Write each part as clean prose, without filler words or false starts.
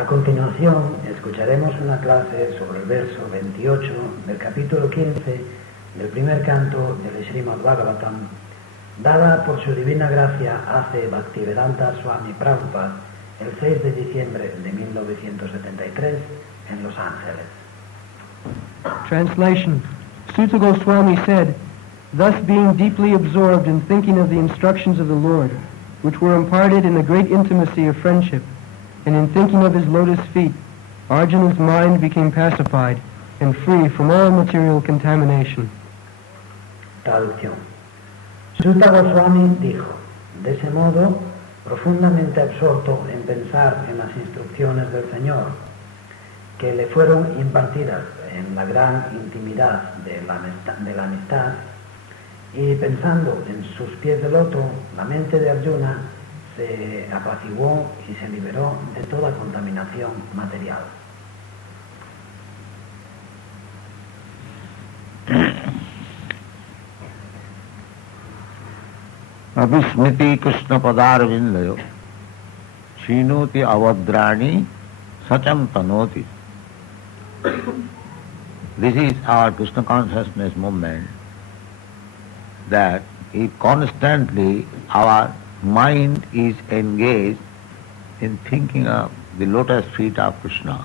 A continuación, escucharemos una clase sobre el verso 28 del capítulo 15 del primer canto del Srimad Bhagavatam, dada por su divina gracia hace Bhaktivedanta Swami Prabhupada el 6 de diciembre de 1973 en Los Ángeles. Translation. Sutta Goswami said, "Thus being deeply absorbed in thinking of the instructions of the Lord, which were imparted in the great intimacy of friendship, and in thinking of his lotus feet, Arjuna's mind became pacified and free from all material contamination." Traducción. Sutta Goswami dijo, de ese modo, profundamente absorto en pensar en las instrucciones del Señor, que le fueron impartidas en la gran intimidad de la amistad, y pensando en sus pies de loto, la mente de Arjuna se apaciguó y se liberó de toda contaminación material. Abhismiti Krishna Padarvindayo Shinoti Avadrani Sacham Tanoti. This is our Krishna consciousness movement, that if constantly our mind is engaged in thinking of the lotus feet of Krishna.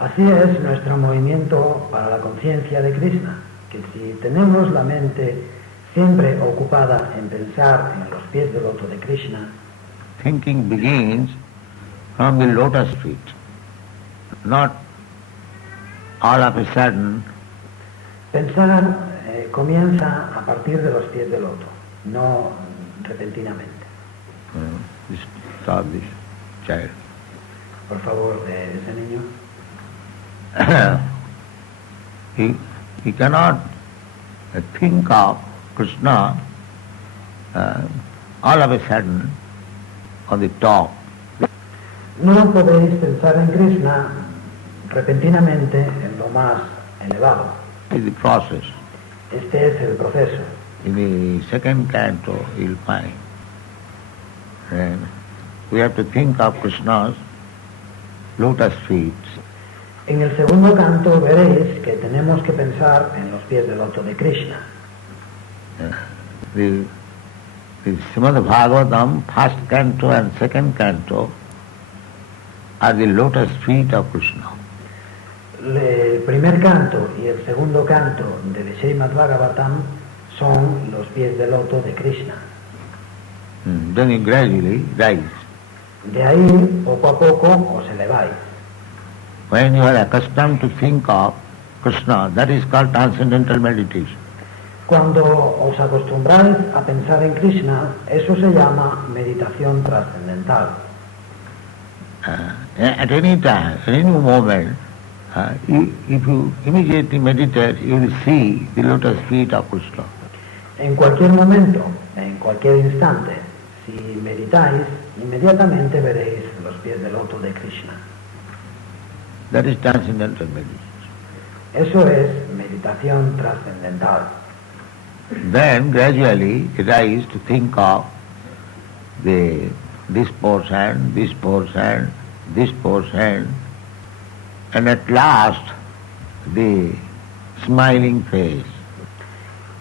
Así es nuestro movimiento para la conciencia de Krishna, que si tenemos la mente siempre ocupada en pensar en los pies del loto de Krishna, Thinking begins from the lotus feet, not all of a sudden. Pensar comienza a partir de los pies del loto, no repentinamente. Stop this child. Por favor, ese niño. He cannot think of Krishna all of a sudden on the top. No podéis pensar en Krishna repentinamente en lo más elevado. It is the process. Este es el proceso. In the second canto you'll find. And we have to think of Krishna's lotus feet. En el segundo canto veréis que tenemos que pensar en los pies del loto de Krishna. The Srimad Bhagavatam, first canto and second canto, are the lotus feet of Krishna. El primer canto y el segundo canto del Srimad Bhagavatam son los pies del loto de Krishna. Then you gradually rise. De ahí, poco a poco, os eleváis. When you are accustomed to think of Krishna, that is called transcendental meditation. Cuando os acostumbráis a pensar en Krishna, eso se llama meditación trascendental. At any time, at any moment, if you immediately meditate, you will see the lotus feet of Krishna. En cualquier momento, en cualquier instante, si meditáis, inmediatamente veréis los pies del loto de Krishna. That is transcendental meditation. Eso es meditación trascendental. Then gradually rise to think of this portion, this portion, this portion, and at last the smiling face.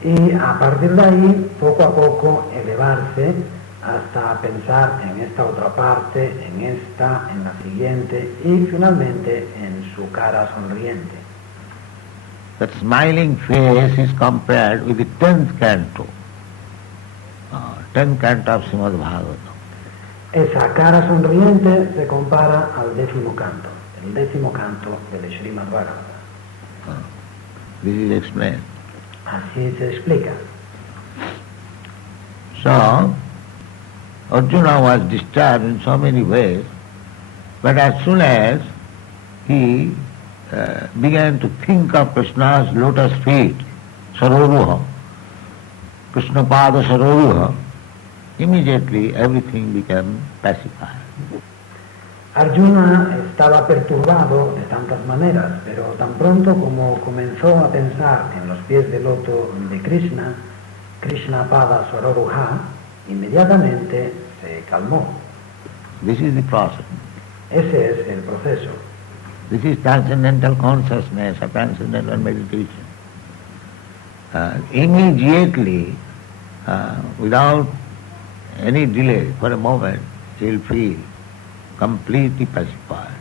Y a partir de ahí, poco a poco, elevarse hasta pensar en esta otra parte, en esta, en la siguiente y finalmente en su cara sonriente. That smiling face is compared with the 10th canto, 10th canto of Srimad Bhagavatam. Esa cara sonriente se compara al 10º canto, el 10º canto del Srimad Bhagavatam. This is explained. Así se explica. So, Arjuna was disturbed in so many ways, but as soon as he began to think of Krishna's lotus feet, Saroruha, Krishna Pada Saroruha, immediately everything became pacified. Arjuna estaba perturbado de tantas maneras, pero tan pronto como comenzó a pensar en los pies del loto de Krishna, Krishna Pada Swaroruha, inmediatamente se calmó. This is the process. Ese es el proceso. This is transcendental consciousness or transcendental meditation. Immediately, without any delay, for a moment, you will feel completely pacified.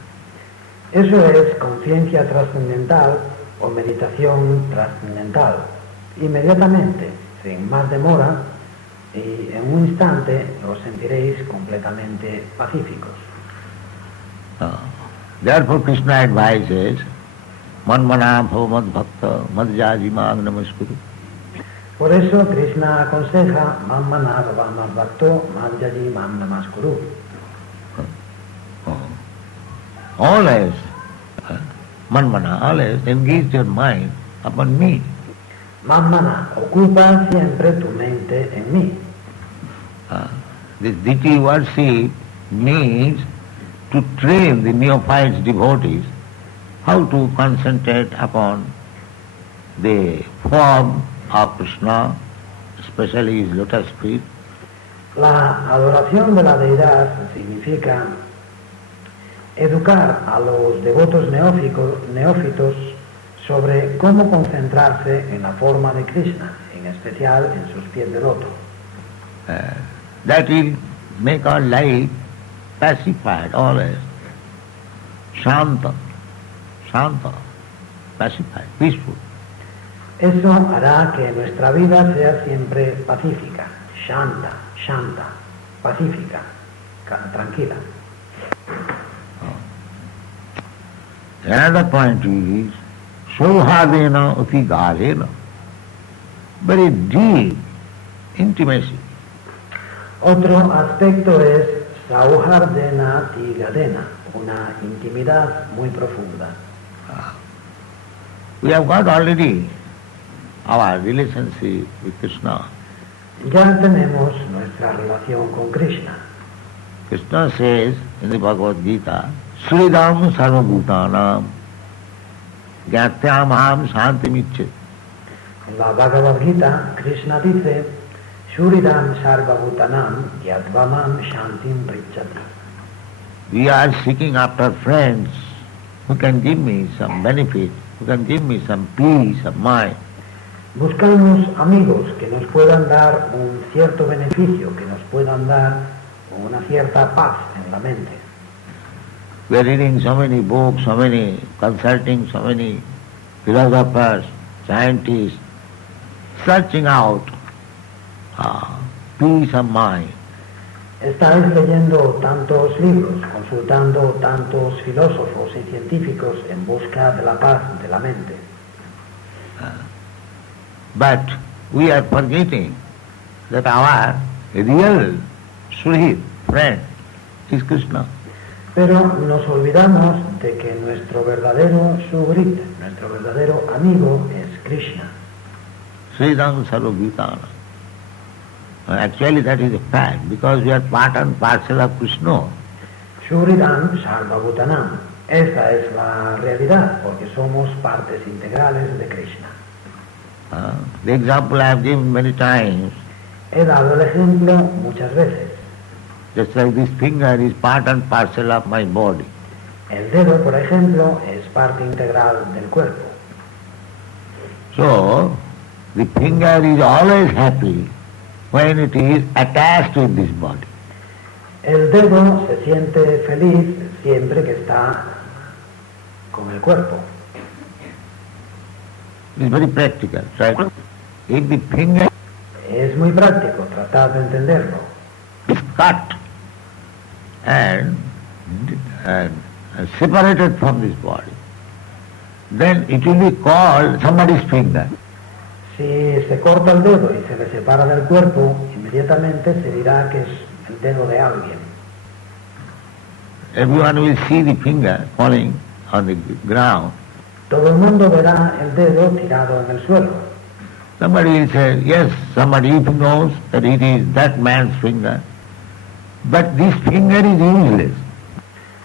Eso es conciencia trascendental o meditación trascendental. Inmediatamente, sin más demora, y en un instante os sentiréis completamente pacíficos. Therefore Krishna advises, manmana bhava mad bhakta madhyaji mag namaskuru. Por eso Krishna aconseja manmana bhava mad bhakto madhyaji mag namaskuru. Always, manmana, always engage your mind upon me. Manmana, ocupa siempre tu mente en mí. This deity worship means to train the neophytes devotees how to concentrate upon the form of Krishna, especially his lotus feet. La adoración de la deidad significa educar a los devotos neófitos sobre cómo concentrarse en la forma de Krishna, en especial en sus pies de loto. That will make our life pacified always. Shanta, pacified, peaceful. Eso hará que nuestra vida sea siempre pacífica, shanta, pacífica, tranquila. Another point is, Sauhadena uti gadena, very deep intimacy. Otro aspecto es Sauhardena Tigadena, una intimidad muy profunda. We have got already our relationship with Krishna. Ya tenemos nuestra relación con Krishna. Krishna says in the Bhagavad Gita, Sridham sarvabhutanam gyatyamaham shantimichet. En la Bhagavad Gita, Krishna dice, Shuridam sarvabhutanam yadvamam shantim pritchati. We are seeking after friends who can give me some benefit, who can give me some peace of mind. Buscamos amigos que nos puedan dar un cierto beneficio, que nos puedan dar una cierta paz en la mente. We are reading so many books, consulting so many philosophers, scientists, searching out peace of mind. Estáis leyendo tantos libros, consultando tantos filósofos y científicos en busca de la paz de la mente. But we are forgetting that our real Suhit, friend, is Krishna. Pero nos olvidamos de que nuestro verdadero Sugrit, nuestro verdadero amigo es Krishna. Sridham sarvabhutana. Actually that is a fact, because we are part and parcel of Krishna. Shuridam Sarvabhutanam. Esa es la realidad, porque somos partes integrales de Krishna. The example I have given many times. He dado el ejemplo muchas veces. Just like this finger is part and parcel of my body. El dedo, por ejemplo, es parte integral del cuerpo. So, the finger is always happy when it is attached with this body. El dedo se siente feliz siempre que está con el cuerpo. It's very practical, right? If the finger Es muy práctico, tratar de entenderlo. is cut and separated from this body, then it will be called somebody's finger. Si se corta el dedo y se le separa del cuerpo, inmediatamente se dirá que es el dedo de alguien. Everyone will see the finger falling on the ground. Todo el mundo verá el dedo tirado en el suelo. Somebody will say, yes, somebody knows that it is that man's finger, but this finger is useless.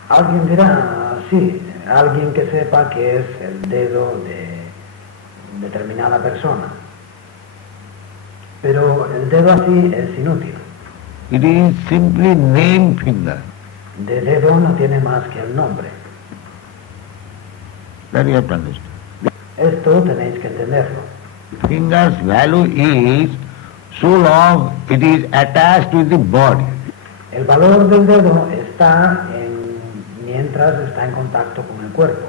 Alguien dirá, sí, alguien que sepa que es el dedo de determinada persona. Pero el dedo así es inútil. It is simply name finger. De dedo no tiene más que el nombre. That you have to understand. Esto tenéis que entenderlo. Finger's value is so long it is attached with the body. El valor del dedo está mientras está en contacto con el cuerpo.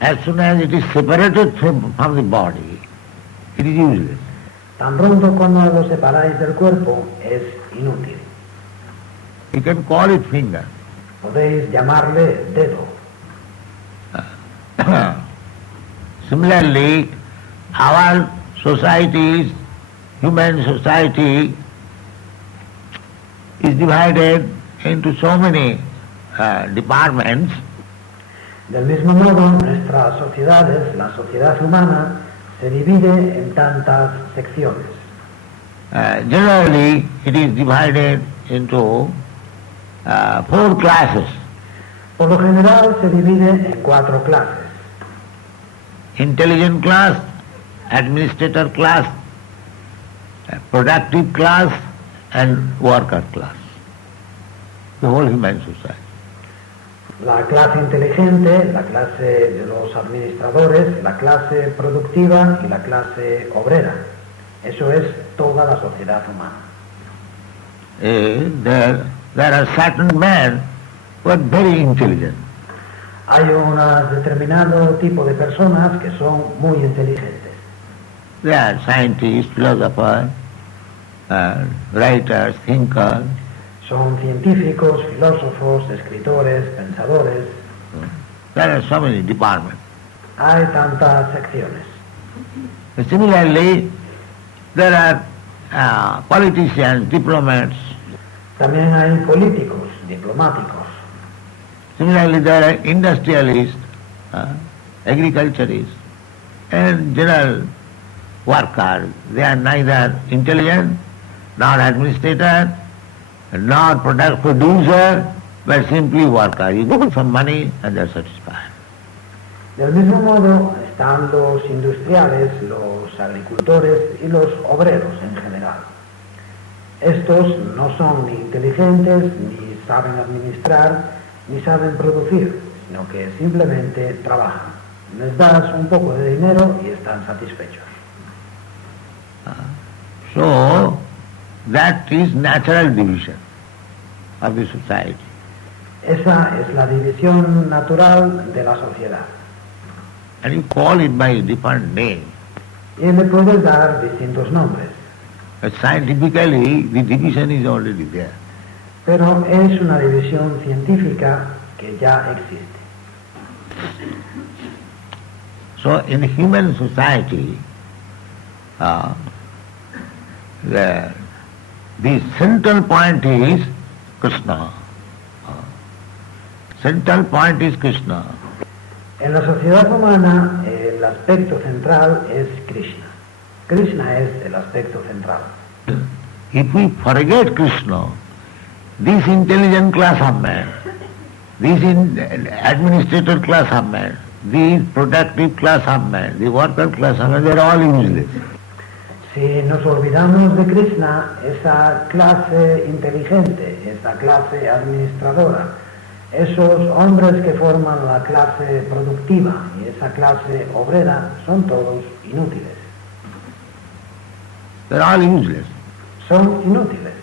As soon as it is separated from the body, it is useless. Tan pronto como lo separáis del cuerpo, es inútil. You can call it finger. Podéis llamarle dedo. Similarly, our societies, human society, is divided into so many departments. Del mismo modo, nuestras sociedades, la sociedad humana, se divide en tantas secciones. Generally, it is divided into 4 classes. Por lo general se divide en 4 clases. Intelligent class, administrator class, productive class, and worker class. The whole human society. La clase inteligente, la clase de los administradores, la clase productiva y la clase obrera. Eso es toda la sociedad humana. There are certain men who are very intelligent. Hay un determinado tipo de personas que son muy inteligentes. They are scientists, philosophers, writers, thinkers. Son científicos, filósofos, escritores, pensadores. There are so many departments. Hay tantas secciones. Similarly, there are politicians, diplomats. También hay políticos, diplomáticos. Similarly, there are industrialists, agriculturists, and general workers. They are neither intelligent, nor administrator, nor producer, but simply worker. You give them some money and they are satisfied. Del mismo modo están los industriales, los agricultores y los obreros en general. Estos no son ni inteligentes, ni saben administrar, ni saben producir, sino que simplemente trabajan. Les das un poco de dinero y están satisfechos. So, that is natural division of the society. Esa es la división natural de la sociedad. And you call it by a different name. Y le puedes dar distintos nombres, But scientifically, the division is already there. pero es una división científica que ya existe. So, in human society, the central point is Krishna. Central point is Krishna. En la sociedad humana, el aspecto central es Krishna. Krishna es el aspecto central. If we forget Krishna, this intelligent class of man, this administrator class of man, this productive class of man, the worker class of man, they are all useless. Si nos olvidamos de Krishna, esa clase inteligente, esa clase administradora, esos hombres que forman la clase productiva y esa clase obrera son todos inútiles. They are all useless. Son inútiles.